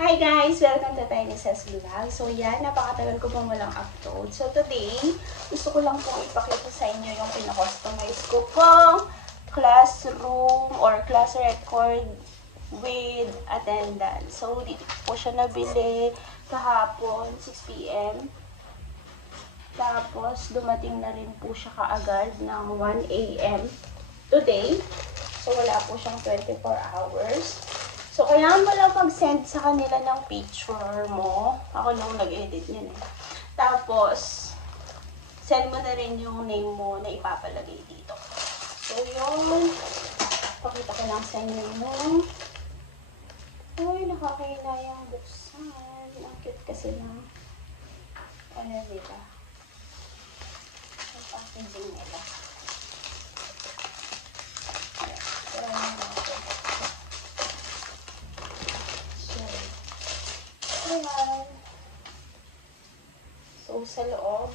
Hi guys! Welcome to Tiny Says Vlog. So yan, napakatagal ko pong walang upload. So today, gusto ko lang pong ipakita sa inyo yung pinakustomize ko pong classroom or class record with attendance. So dito po siya nabili kahapon, 6 PM. Tapos dumating na rin po siya kaagad ng 1 AM today. So wala po siyang 24 hours. So, kailangan mo lang mag-send sa kanila ng picture mo. Ako nung nag-edit niyan eh. Tapos, send mo na rin yung name mo na ipapalagay dito. So, yun. Pakita ko lang sa inyo yung uy, nakakainayang buksan. Ang cute kasi ng ano nila. Ang packaging nila. Ayan. So, sa loob,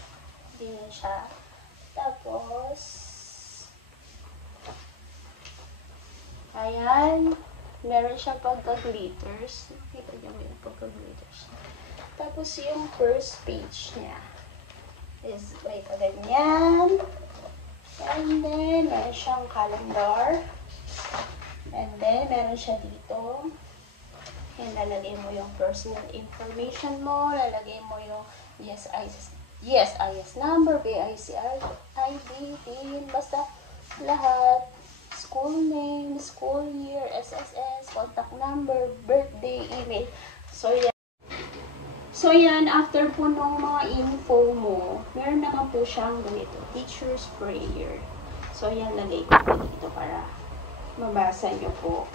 din siya. Tapos, ayan, meron siya pagka-glitters. Nakita niyo mo yung pagka-glitters. Tapos, yung first page niya is like ganyan. And then, meron siyang calendar. And then, meron siya dito. And lalagay mo yung personal information mo, lalagay mo yung GSIS number, BIC ID, PIN, basta lahat, school name, school year, SSS, contact number, birthday, email. So yan, after po nung mga info mo, meron naman po siyang ganito, teacher's prayer. So yan, lagay ko po dito para mabasa nyo po.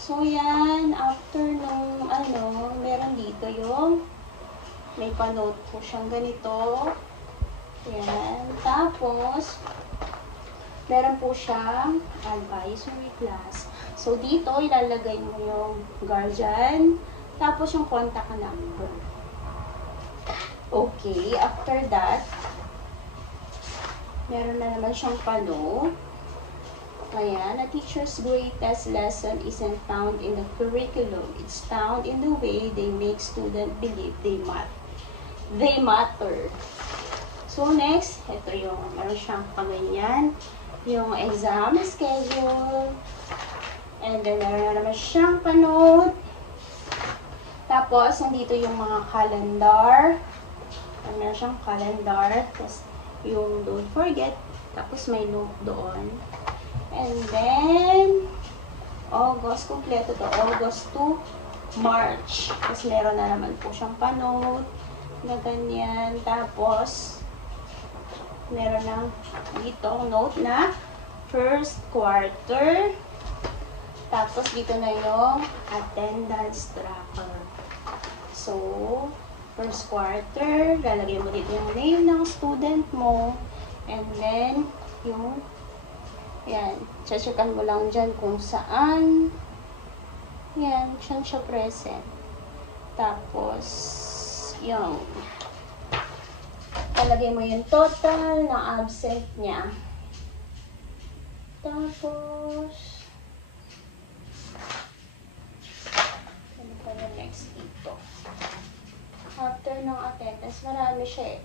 So, yan, after nung, meron dito yung, may pa-note po siyang ganito. Yan. Tapos, meron po siyang advisory class. So, dito, ilalagay mo yung guardian, tapos yung contact number. Okay, after that, meron na naman siyang pa-note. Ayan, a teacher's greatest lesson isn't found in the curriculum. It's found in the way they make students believe they matter. So next, ito yung, meron siyang kaganyan, yung exam schedule. And then, meron na naman siyang pa-note. Tapos, nandito yung mga calendar. Meron siyang calendar. Tapos, yung don't forget. Tapos, may note doon. And then, August, kompleto to. August to March. Tapos, meron na naman po siyang pa-note na ganyan. Tapos, meron na dito note na first quarter. Tapos, dito na yung attendance tracker. So, first quarter, lalagay mo dito yung name ng student mo. And then, yung yan, checkan mo lang dyan kung saan. Yan, saan siya present. Tapos, yung talagay mo yung total ng absent niya. Tapos, ano pa yung next dito? After ng attendance, marami siya eh.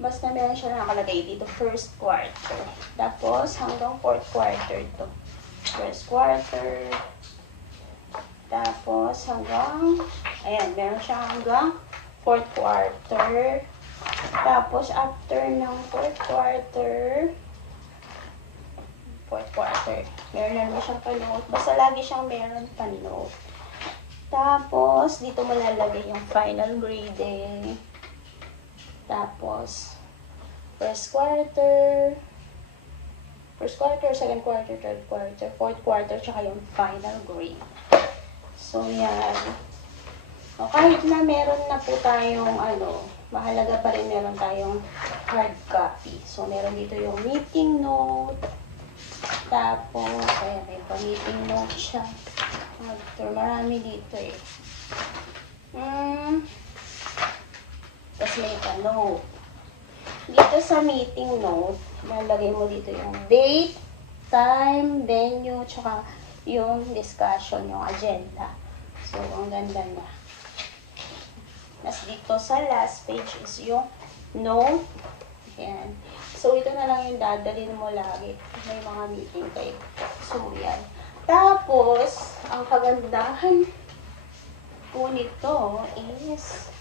Basta meron siya nakalagay dito, first quarter. Tapos, hanggang fourth quarter to. First quarter. Tapos, hanggang, ayan, meron siya hanggang fourth quarter. Tapos, after ng fourth quarter, meron na naman siyang pa-note. Basta lagi siyang meron pa-note. Tapos, dito mo lalagay yung final grading. Tapos, first quarter, second quarter, third quarter, fourth quarter, tsaka yung final grade. So, yan. O, kahit na meron na po tayong, mahalaga pa rin meron tayong hard copy. So, meron dito yung meeting note. Tapos, ayan, may pa-meeting note siya. After, marami dito eh. Tapos may pa-note. Dito sa meeting note, nalagay mo dito yung date, time, venue, tsaka yung discussion, yung agenda. So, ang ganda na. Tapos dito sa last page is yung note. Ayan. So, ito na lang yung dadalhin mo lagi. May mga meeting kayo. So, yan. Tapos, ang kagandahan po nito is,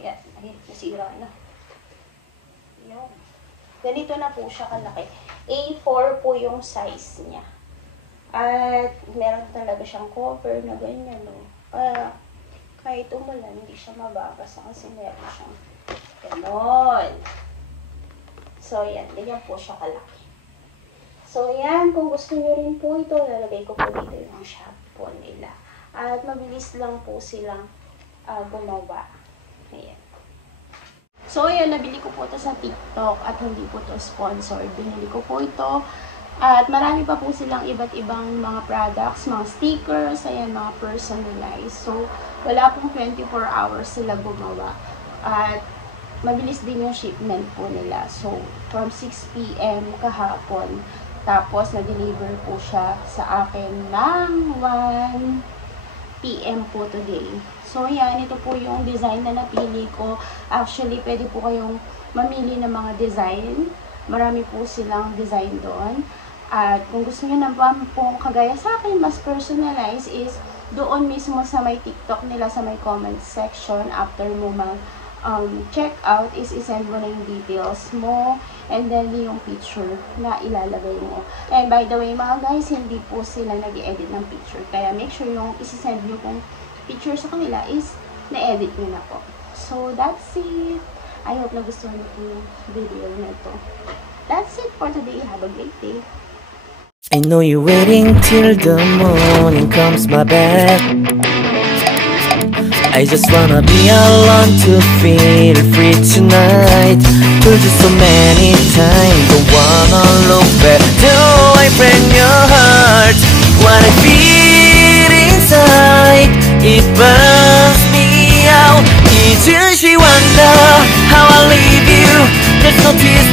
yan, ay, nasira na. Yan. Ganito na po siya kalaki. A4 po yung size niya. At meron talaga siyang cover na ganyan, no? Kahit umulan, hindi siya mababasa kasi meron siyang ganon. So, yan. Ganyan po siya kalaki. So, yan. Kung gusto nyo rin po ito, lalagay ko po dito yung shop po nila. At mabilis lang po silang gumawa. Ayan. So, ayan. Nabili ko po ito sa TikTok at hindi po ito sponsored. Binili ko po ito. At marami pa po silang iba't ibang mga products, mga stickers, ayan, mga personalized. So, wala pong 24 hours sila gumawa. At mabilis din yung shipment po nila. So, from 6 PM kahapon. Tapos, na-deliver po siya sa akin ng 1 PM po today. So, yan. Ito po yung design na napili ko. Actually, pwede po kayong mamili ng mga design. Marami po silang design doon. At kung gusto nyo naman pong kagaya sa akin, mas personalized is doon mismo sa may TikTok nila, sa may comment section, after mo check out, is isend mo na yung details mo, and then yung picture na ilalagay mo. And by the way mga guys, hindi po sila nag-edit ng picture. Kaya make sure yung isisend nyo kung picture sa kanila is na-edit nyo na po. So that's it. I hope na gusto nyo yung video na ito. That's it for today. Have a great day. I know you're waiting till the morning comes my back. I just wanna be alone to feel free tonight. Told you so many times, don't wanna look back. Do I break your heart? What I feel inside, it burns me out. Each year she wonder how I leave you. There's no tears